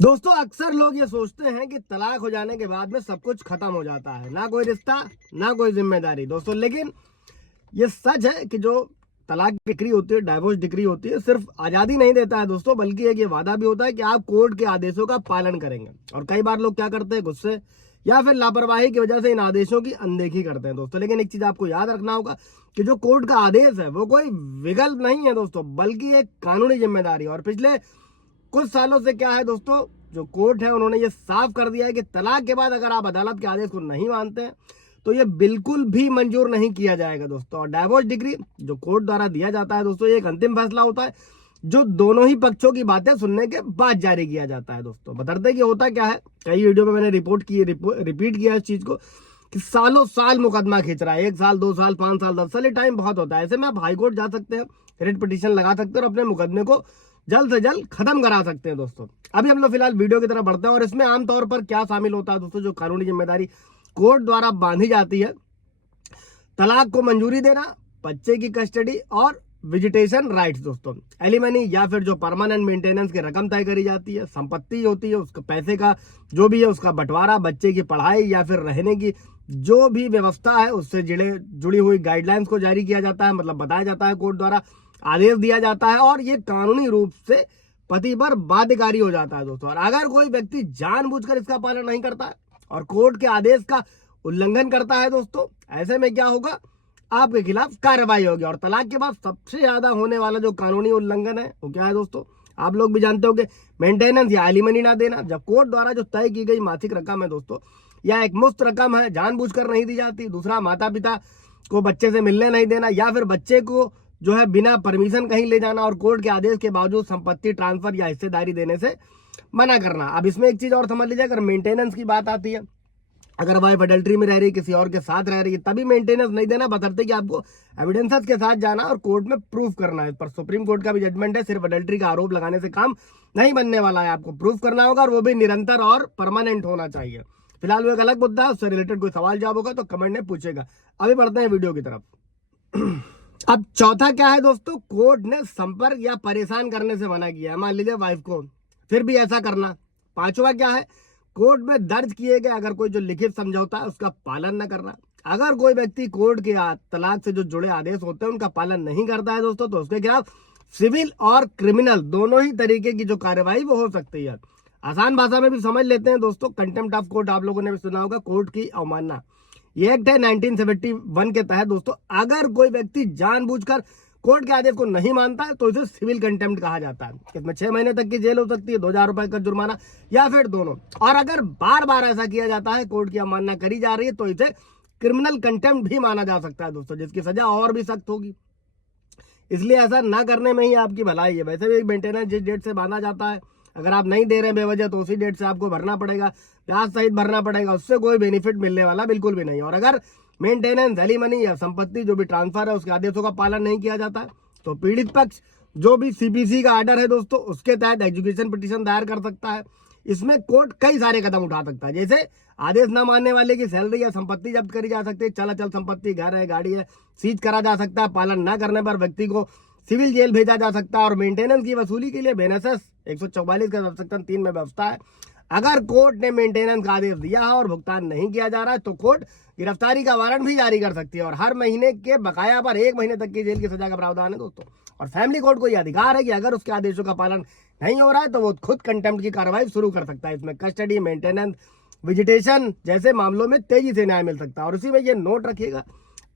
दोस्तों अक्सर लोग ये सोचते हैं कि तलाक हो जाने के बाद में सब कुछ खत्म हो जाता है, ना कोई रिश्ता ना कोई जिम्मेदारी दोस्तों। लेकिन ये सच है कि जो तलाक डिक्री होती है, डाइवोर्स डिक्री होती है, सिर्फ आज़ादी नहीं देता है दोस्तों, बल्कि एक ये वादा भी होता है कि आप कोर्ट के आदेशों का पालन करेंगे। और कई बार लोग क्या करते हैं, गुस्से या फिर लापरवाही की वजह से इन आदेशों की अनदेखी करते हैं दोस्तों। लेकिन एक चीज आपको याद रखना होगा कि जो कोर्ट का आदेश है वो कोई विकल्प नहीं है दोस्तों, बल्कि एक कानूनी जिम्मेदारी। और पिछले कुछ सालों से क्या है दोस्तों, जो कोर्ट है उन्होंने ये साफ कर दिया है कि तलाक के बाद अगर आप अदालत के आदेश को नहीं मानते हैं तो ये बिल्कुल भी मंजूर नहीं किया जाएगा दोस्तों। और डाइवोर्स डिग्री जो कोर्ट द्वारा दिया जाता है दोस्तों, ये एक अंतिम फैसला होता है जो दोनों ही पक्षों की बातें सुनने के बाद जारी किया जाता है दोस्तों। बता कि होता क्या है, कई वीडियो में मैंने रिपीट किया इस चीज को कि सालों साल मुकदमा खींच रहा है, 1 साल 2 साल 5 साल 10 साल, ये टाइम बहुत होता है। ऐसे में आप हाईकोर्ट जा सकते हैं, रिट पिटीशन लगा सकते हैं और अपने मुकदमे को जल्द से जल्द खत्म करा सकते हैं दोस्तों। अभी हम लोग फिलहाल वीडियो की तरफ बढ़ते हैं और इसमें आमतौर पर क्या शामिल होता है दोस्तों, जो कानूनी जिम्मेदारी कोर्ट द्वारा बांधी जाती है। तलाक को मंजूरी देना, बच्चे की कस्टडी और विजिटेशन राइट्स दोस्तों, एलिमनी या फिर जो परमानेंट मेंटेनेंस की रकम तय करी जाती है, संपत्ति होती है उसका पैसे का जो भी है उसका बंटवारा, बच्चे की पढ़ाई या फिर रहने की जो भी व्यवस्था है उससे जुड़ी हुई गाइडलाइंस को जारी किया जाता है, मतलब बताया जाता है, कोर्ट द्वारा आदेश दिया जाता है और ये कानूनी रूप से पति पर बाध्यकारी हो जाता है दोस्तों। और अगर कोई व्यक्ति जानबूझकर इसका पालन नहीं करता है और कोर्ट के आदेश का उल्लंघन करता है दोस्तों, ऐसे में क्या होगा, आपके खिलाफ कार्रवाई होगी। और तलाक के बाद सबसे ज्यादा होने वाला जो कानूनी उल्लंघन है वो क्या है दोस्तों, आप लोग भी जानते होंगे, मेंटेनेंस या एलिमनी ना देना। जब कोर्ट द्वारा जो तय की गई मासिक रकम है दोस्तों, या एक मुफ्त रकम है, जानबूझकर नहीं दी जाती। दूसरा, माता पिता को बच्चे से मिलने नहीं देना, या फिर बच्चे को जो है बिना परमिशन कहीं ले जाना और कोर्ट के आदेश के बावजूद संपत्ति ट्रांसफर या हिस्सेदारी देने से मना करना। अब इसमें एक चीज और समझ लीजिए, अगर मेंटेनेंस की बात आती है, अगर वाइफ अडल्ट्री में रह रही है, किसी और के साथ रह रही है, तभी मेंटेनेंस नहीं देना, बशर्ते कि आपको एविडेंसेस के साथ जाना और कोर्ट में प्रूफ करना है। पर सुप्रीम कोर्ट का भी जजमेंट है, सिर्फ अडल्ट्री का आरोप लगाने से काम नहीं बनने वाला है, आपको प्रूफ करना होगा और वो भी निरंतर और परमानेंट होना चाहिए। फिलहाल वो एक अलग मुद्दा है, उससे रिलेटेड कोई सवाल जवाब होगा तो कमेंट में पूछेगा। अभी बढ़ते हैं वीडियो की तरफ। अब चौथा क्या है दोस्तों, कोर्ट ने संपर्क या परेशान करने से मना किया है, मान लीजिए वाइफ को फिर भी ऐसा करना। पांचवा क्या है, कोर्ट में दर्ज किए गए अगर कोई जो लिखित समझौता है उसका पालन न करना। अगर कोई व्यक्ति कोर्ट के तलाक से जो जुड़े आदेश होते हैं उनका पालन नहीं करता है दोस्तों, तो उसके खिलाफ सिविल और क्रिमिनल दोनों ही तरीके की जो कार्रवाई वो हो सकती है। आसान भाषा में भी समझ लेते हैं दोस्तों, कंटेम्प्ट ऑफ कोर्ट आप लोगों ने भी सुना होगा, कोर्ट की अवमानना। ये एक्ट है 1971 के तहत दोस्तों, अगर कोई व्यक्ति जानबूझकर कोर्ट के आदेश को नहीं मानता है तो इसे सिविल कंटेम्प्ट कहा जाता है। इसमें 6 महीने तक की जेल हो सकती है, 2000 रुपए का जुर्माना या फिर दोनों। और अगर बार बार ऐसा किया जाता है, कोर्ट की अवमानना करी जा रही है, तो इसे क्रिमिनल कंटेम्प्ट भी माना जा सकता है दोस्तों, जिसकी सजा और भी सख्त होगी। इसलिए ऐसा ना करने में ही आपकी भलाई है। वैसे भी मेंटेनेंस जिस डेट से बांधा जाता है, अगर आप नहीं दे रहे हैं बेवजह तो उसी डेट से आपको भरना पड़ेगा, ब्याज सहित भरना पड़ेगा, उससे कोई बेनिफिट मिलने वाला बिल्कुल भी नहीं। और अगर मेंटेनेंस, एलिमनी या संपत्ति जो भी ट्रांसफर है उसके आदेशों का पालन नहीं किया जाता है तो पीड़ित पक्ष जो भी सीपीसी का आर्डर है दोस्तों उसके तहत एजुकेशन पिटीशन दायर कर सकता है। इसमें कोर्ट कई सारे कदम उठा सकता है, जैसे आदेश न मानने वाले की सैलरी या संपत्ति जब्त करी जा सकती है, चल संपत्ति, घर है, गाड़ी है, सीज करा जा सकता है। पालन न करने पर व्यक्ति को सिविल जेल भेजा जा सकता है। और मेंटेनेंस की वसूली के लिए बेनेसेस 144 का सेक्शन 3 में व्यवस्था है। अगर कोर्ट ने मेंटेनेंस का आदेश दिया है और भुगतान नहीं किया जा रहा है तो कोर्ट गिरफ्तारी का वारंट भी जारी कर सकती है और हर महीने के बकाया पर 1 महीने तक की जेल की सजा का प्रावधान है दोस्तों। और फैमिली कोर्ट को यह अधिकार है कि अगर उसके आदेशों का पालन नहीं हो रहा है तो वो खुद कंटेम्प्ट की कार्रवाई शुरू कर सकता है। इसमें कस्टडी, मेंटेनेंस, विजिटेशन जैसे मामलों में तेजी से न्याय मिल सकता है। और उसी में ये नोट रखिएगा,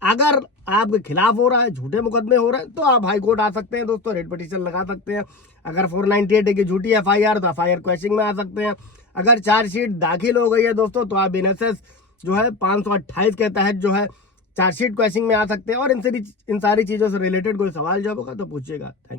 अगर आपके खिलाफ हो रहा है, झूठे मुकदमे हो रहे हैं, तो आप हाई कोर्ट आ सकते हैं दोस्तों, रेट पिटीशन लगा सकते हैं। अगर 498 की झूठी एफआईआर तो एफआईआर क्वेश्चन में आ सकते हैं। अगर चार्जशीट दाखिल हो गई है दोस्तों तो आप बीएनएसएस जो है 528 के तहत जो है चार्जशीट क्वेश्चन में आ सकते हैं। और इन सारी चीजों से रिलेटेड कोई सवाल जवाब होगा तो पूछिएगा। Thank you.